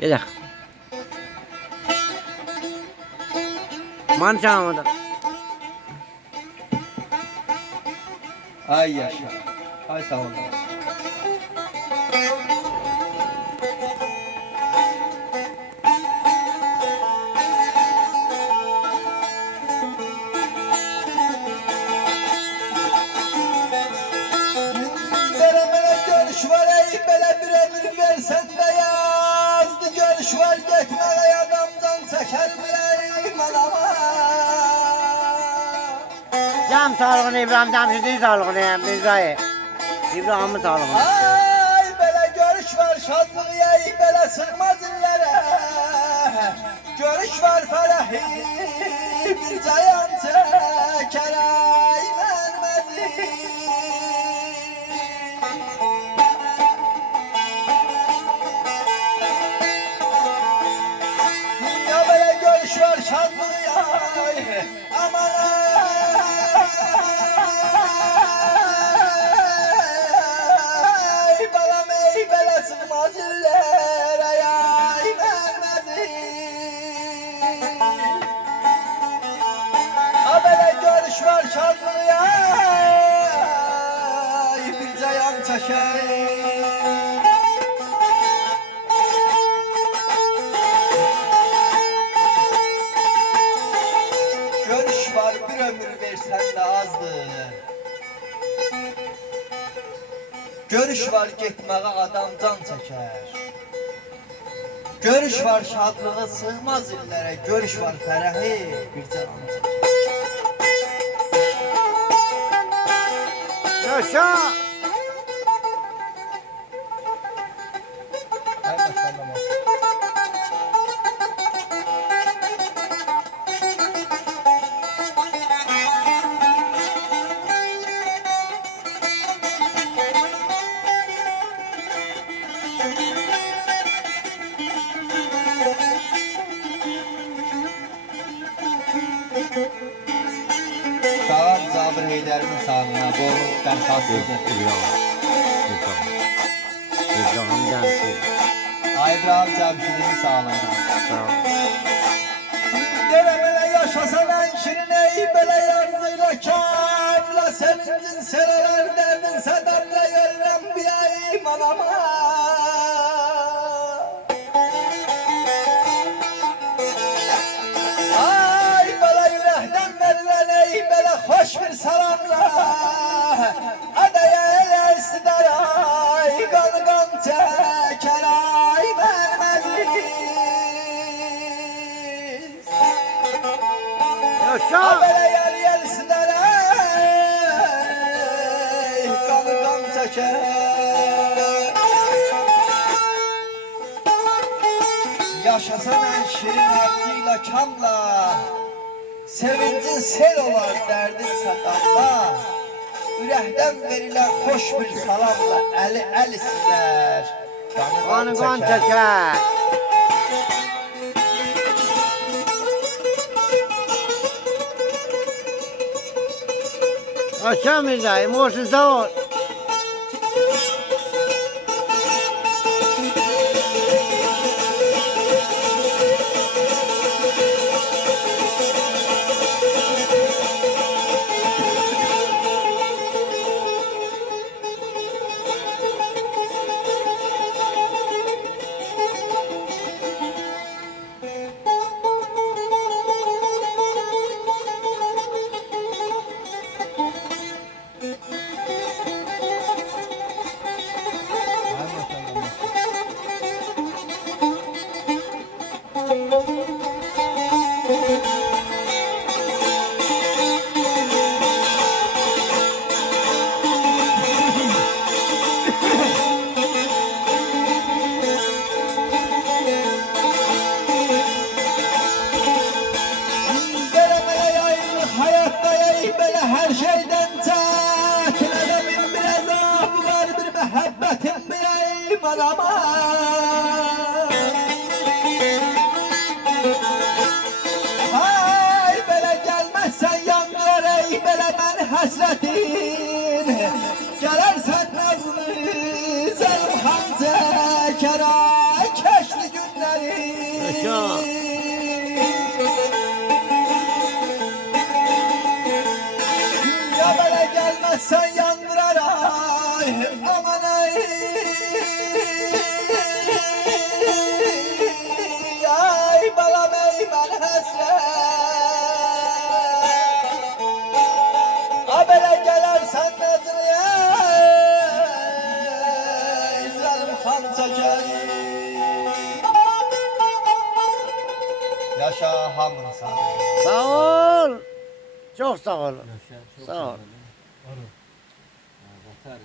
Gedək. Mançanamadım. Ay yaşa. Ay sağ olun. Veremene görüş var ey bele bir ömür versen de yazdı görüş var gitmeye adamdan çeker bileyim anama. Cam sağlığını İbrahim Cemşid'in sağlığını Mirza'yı. İbrahim'in sağlığını. Ay bele görüş var şadlığı ey bele sığmaz illere. Görüş var ferahi bir cayan çeker ay vermezi. Ya bele görüş var şadlığı ay aman ay balam ey bele sığmaz illere ay vermezi. Habere görüş var şanlı ay bir cayan çeker. Görüş var bir ömür versen de azdı. Görüş var gitmeye adam can çeker. Görüş var şadlığı sığmaz illere. Görüş var ferahi bir can çeker. Yaşa! Ay maşallah. Sağlam Cabir Heydər'in sağlığına bol bərxasızdır. İbrahim Cemşid. Ay İbrahim Cəmşidin sağlığına. Sağ ol. Gele belə yaşasan ən şirin ey belə yarzıyla kamla sevincin seneler derdin sədərlə görürəm biyayim anama. Ay belə ürəkdən verilən ey belə xoş bir salamla adaya elə istidar ay qanı qan çəkər ay verməziz. Yaşa! Habere yer yer siler ey kanı kan çeker. Yaşasan en şirin aklıyla kamla sevincin sel olar derdin sakatla. Ürəkdən verilən xoş bir salamla əli əl istər Kanı kan çeker. Yaşa Mirza'yı, Muhsin sağ ol. her şeyden çekilemin bir azabı var, bir muhabbetim bileyim adama. Hay böyle gelmezsen yanlar ey böyle ben hasretin. Gelersen nazlı zelhan zeker ay keşli günler Yaşa. Ya bana gelmezsen yandırar ay aman ay. Ay balam ey ben hasret. Habere gelersen Nazlı'ya İzlerim kan çeker. Yaşa hamını sağ ol. Sağ ol. Çok sağ ol. Yaşa, çok Sağ ol. güzel. Arı. Ha, batar.